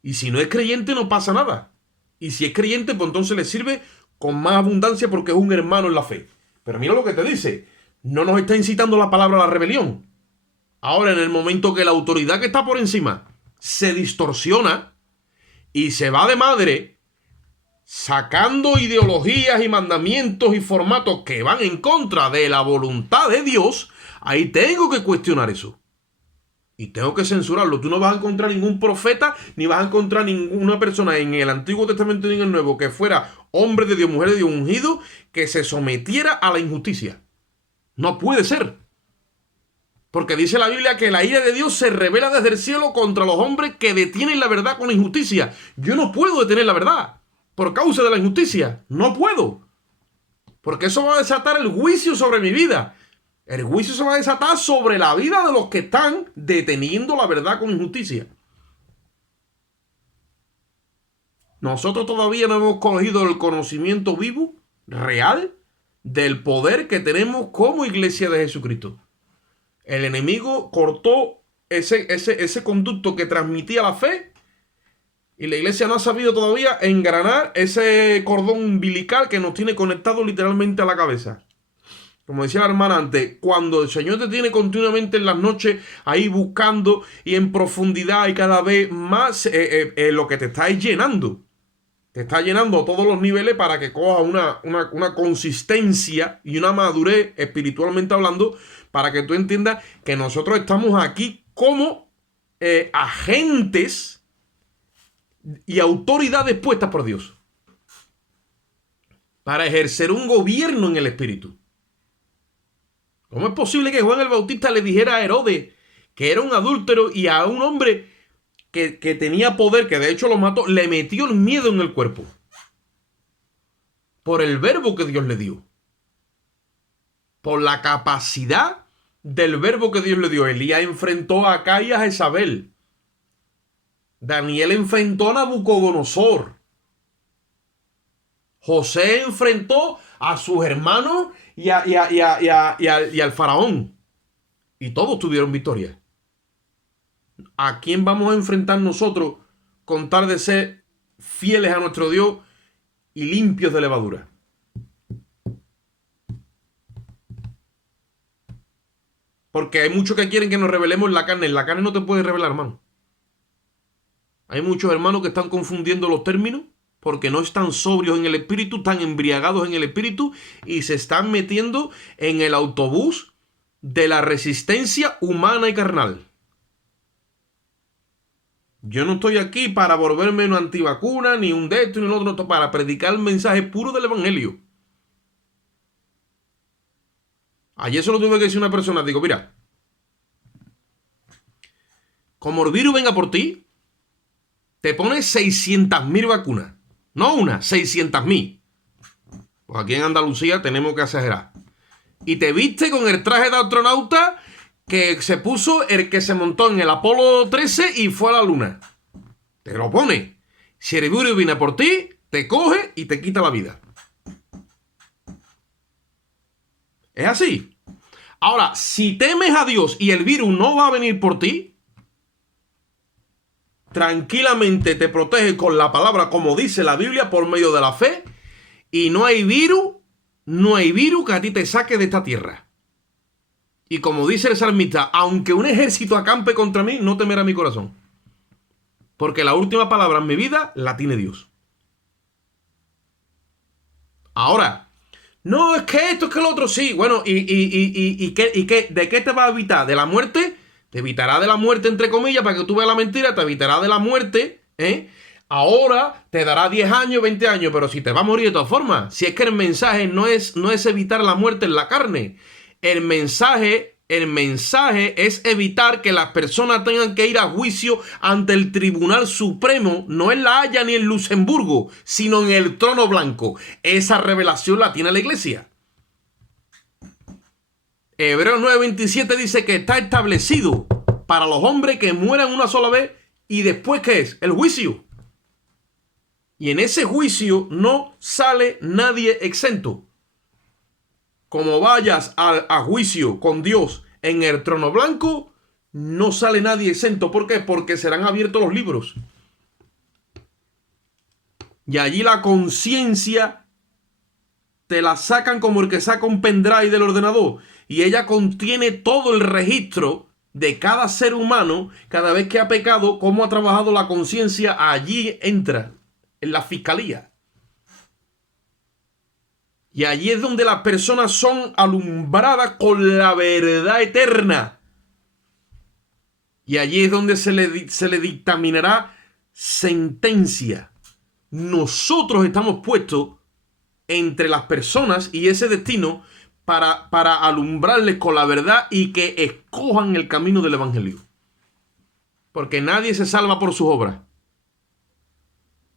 Y si no es creyente no pasa nada. Y si es creyente, pues entonces le sirve con más abundancia porque es un hermano en la fe. Pero mira lo que te dice. No nos está incitando la palabra a la rebelión. Ahora, en el momento que la autoridad que está por encima se distorsiona y se va de madre, sacando ideologías y mandamientos y formatos que van en contra de la voluntad de Dios, ahí tengo que cuestionar eso. Y tengo que censurarlo. Tú no vas a encontrar ningún profeta, ni vas a encontrar ninguna persona en el Antiguo Testamento ni en el Nuevo que fuera hombre de Dios, mujer de Dios ungido, que se sometiera a la injusticia. No puede ser. Porque dice la Biblia que la ira de Dios se revela desde el cielo contra los hombres que detienen la verdad con la injusticia. Yo no puedo detener la verdad por causa de la injusticia. No puedo. Porque eso va a desatar el juicio sobre mi vida. El juicio se va a desatar sobre la vida de los que están deteniendo la verdad con injusticia. Nosotros todavía no hemos cogido el conocimiento vivo, real, del poder que tenemos como iglesia de Jesucristo. El enemigo cortó ese conducto que transmitía la fe y la iglesia no ha sabido todavía engranar ese cordón umbilical que nos tiene conectado literalmente a la cabeza. Como decía la hermana antes, cuando el Señor te tiene continuamente en las noches ahí buscando y en profundidad y cada vez más, lo que te está es llenando. Te está llenando a todos los niveles para que cojas una consistencia y una madurez espiritualmente hablando para que tú entiendas que nosotros estamos aquí como agentes y autoridades puestas por Dios para ejercer un gobierno en el espíritu. ¿Cómo es posible que Juan el Bautista le dijera a Herodes que era un adúltero y a un hombre que tenía poder, que de hecho lo mató, le metió el miedo en el cuerpo? Por el verbo que Dios le dio. Por la capacidad del verbo que Dios le dio. Elías enfrentó a Acab y a Jezabel. Daniel enfrentó a Nabucodonosor. José enfrentó a sus hermanos y al faraón. Y todos tuvieron victoria. ¿A quién vamos a enfrentar nosotros con tal de ser fieles a nuestro Dios y limpios de levadura? Porque hay muchos que quieren que nos rebelemos en la carne. En la carne no te puedes rebelar, hermano. Hay muchos hermanos que están confundiendo los términos porque no están sobrios en el espíritu, están embriagados en el espíritu y se están metiendo en el autobús de la resistencia humana y carnal. Yo no estoy aquí para volverme una antivacuna, ni un de esto, ni un otro, para predicar el mensaje puro del evangelio. Ayer se lo tuve que decir a una persona, digo, mira, como el virus venga por ti, te pones 600.000 vacunas. No una, 600.000. Pues aquí en Andalucía tenemos que exagerar. Y te viste con el traje de astronauta que se puso el que se montó en el Apolo 13 y fue a la luna. Te lo pone. Si el virus viene por ti, te coge y te quita la vida. Es así. Ahora, si temes a Dios y el virus no va a venir por ti, tranquilamente te proteges con la palabra, como dice la Biblia, por medio de la fe, y no hay virus que a ti te saque de esta tierra. Y como dice el salmista, aunque un ejército acampe contra mí, no temerá mi corazón. Porque la última palabra en mi vida la tiene Dios. Ahora, no, es que esto, es que lo otro, sí. Bueno, ¿y qué? ¿De qué te va a evitar? ¿De la muerte? Te evitará de la muerte, entre comillas, para que tú veas la mentira, te evitará de la muerte, Ahora te dará 10 años, 20 años, pero si te va a morir de todas formas. Si es que el mensaje no es evitar la muerte en la carne. El mensaje es evitar que las personas tengan que ir a juicio ante el Tribunal Supremo, no en La Haya ni en Luxemburgo, sino en el trono blanco. Esa revelación la tiene la iglesia. Hebreos 9:27 dice que está establecido para los hombres que mueran una sola vez y después, ¿qué es? El juicio. Y en ese juicio no sale nadie exento. Como vayas a juicio con Dios en el trono blanco, no sale nadie exento. ¿Por qué? Porque serán abiertos los libros. Y allí la conciencia te la sacan como el que saca un pendrive del ordenador. Y ella contiene todo el registro de cada ser humano, cada vez que ha pecado, cómo ha trabajado la conciencia. Allí entra, en la fiscalía. Y allí es donde las personas son alumbradas con la verdad eterna. Y allí es donde se le dictaminará sentencia. Nosotros estamos puestos entre las personas y ese destino para alumbrarles con la verdad y que escojan el camino del evangelio. Porque nadie se salva por sus obras.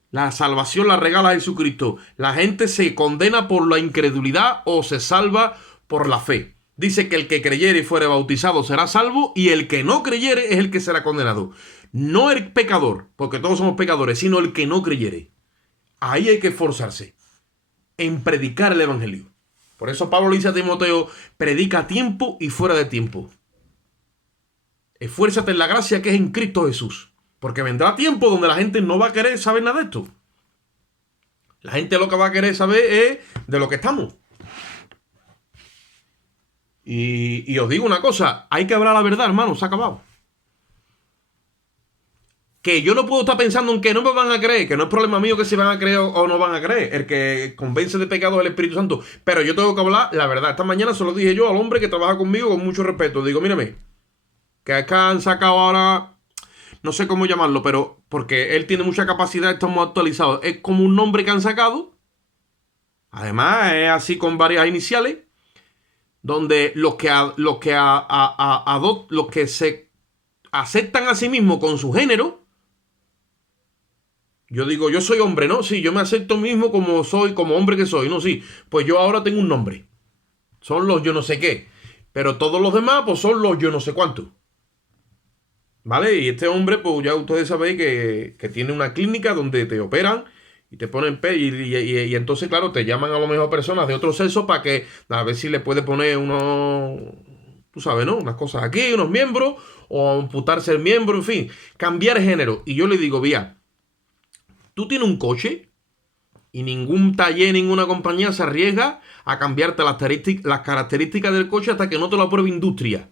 La salvación la regala Jesucristo. La gente se condena por la incredulidad o se salva por la fe. Dice que el que creyere y fuere bautizado será salvo y el que no creyere es el que será condenado. No el pecador, porque todos somos pecadores, sino el que no creyere. Ahí hay que esforzarse en predicar el evangelio. Por eso Pablo le dice a Timoteo, predica a tiempo y fuera de tiempo. Esfuérzate en la gracia que es en Cristo Jesús. Porque vendrá tiempo donde la gente no va a querer saber nada de esto. La gente lo que va a querer saber es de lo que estamos. Y os digo una cosa, hay que hablar la verdad, hermano, se ha acabado. Que yo no puedo estar pensando en que no me van a creer, que no es problema mío que si van a creer o no van a creer. El que convence de pecado es el Espíritu Santo. Pero yo tengo que hablar la verdad. Esta mañana se lo dije yo al hombre que trabaja conmigo con mucho respeto. Digo, mírame, que acá han sacado ahora... No sé cómo llamarlo, pero porque él tiene mucha capacidad, estamos actualizados. Es como un nombre que han sacado. Además, es así con varias iniciales. donde los que se aceptan a sí mismos con su género. Yo digo, yo soy hombre, ¿no? Sí, yo me acepto mismo como soy, como hombre que soy, ¿no? Sí, pues yo ahora tengo un nombre. Son los yo no sé qué. Pero todos los demás, pues son los yo no sé cuánto. ¿Vale? Y este hombre, pues ya ustedes sabéis que tiene una clínica donde te operan y te ponen y entonces, claro, te llaman a lo mejor personas de otro sexo para que a ver si le puede poner unos, tú sabes, ¿no? Unas cosas aquí, unos miembros, o amputarse el miembro, en fin, cambiar género. Y yo le digo, vía, tú tienes un coche y ningún taller, ninguna compañía se arriesga a cambiarte las características del coche hasta que no te lo apruebe industria.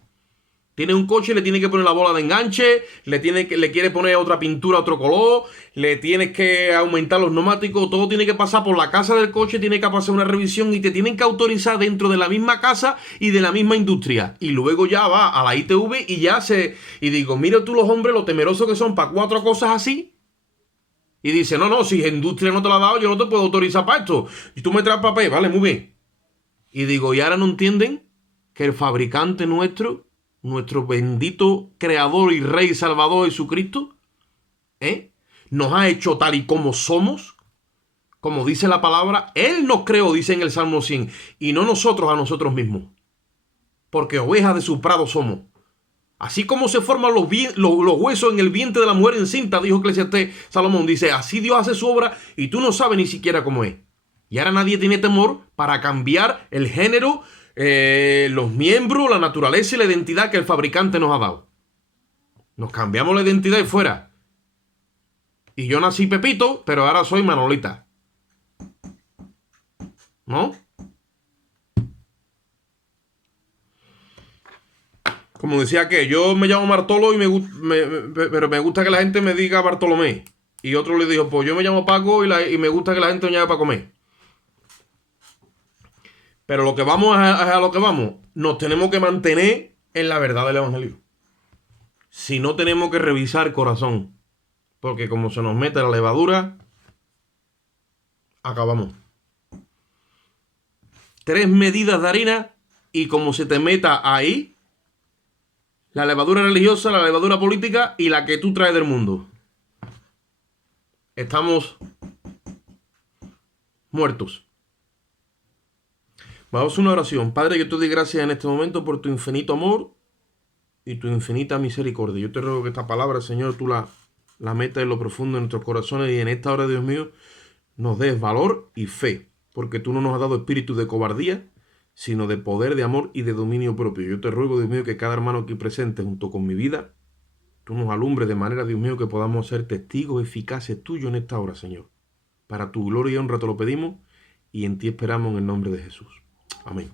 Tiene un coche, le tiene que poner la bola de enganche, le quiere poner otra pintura, otro color, le tienes que aumentar los neumáticos, todo tiene que pasar por la casa del coche, tiene que pasar una revisión y te tienen que autorizar dentro de la misma casa y de la misma industria. Y luego ya va a la ITV y digo, mira tú los hombres, lo temerosos que son para 4 cosas así. Y dice, no, si industria no te la ha dado, yo no te puedo autorizar para esto. Y tú me traes papel, vale, muy bien. Y digo, ¿y ahora no entienden que el fabricante nuestro bendito creador y rey salvador Jesucristo, nos ha hecho tal y como somos? Como dice la palabra, Él nos creó, dice en el Salmo 100, y no nosotros a nosotros mismos. Porque ovejas de su prado somos. Así como se forman los huesos en el vientre de la mujer encinta, dijo Eclesiastés Salomón, dice, así Dios hace su obra y tú no sabes ni siquiera cómo es. Y ahora nadie tiene temor para cambiar el género, los miembros, la naturaleza y la identidad que el fabricante nos ha dado. Nos cambiamos la identidad y fuera. Y yo nací Pepito, pero ahora soy Manolita. ¿No? Como decía que yo me llamo Bartolo pero me gusta que la gente me diga Bartolomé. Y otro le dijo, pues yo me llamo Paco y me gusta que la gente me llame para comer. Pero lo que vamos a lo que vamos, nos tenemos que mantener en la verdad del Evangelio. Si no, tenemos que revisar el corazón. Porque como se nos mete la levadura, acabamos. 3 medidas de harina y como se te meta ahí, la levadura religiosa, la levadura política y la que tú traes del mundo. Estamos muertos. Vamos a una oración. Padre, yo te doy gracias en este momento por tu infinito amor y tu infinita misericordia. Yo te ruego que esta palabra, Señor, tú la metas en lo profundo de nuestros corazones y en esta hora, Dios mío, nos des valor y fe. Porque tú no nos has dado espíritu de cobardía, sino de poder, de amor y de dominio propio. Yo te ruego, Dios mío, que cada hermano aquí presente junto con mi vida, tú nos alumbres de manera, Dios mío, que podamos ser testigos eficaces tuyos en esta hora, Señor. Para tu gloria y honra te lo pedimos y en ti esperamos en el nombre de Jesús. Amén.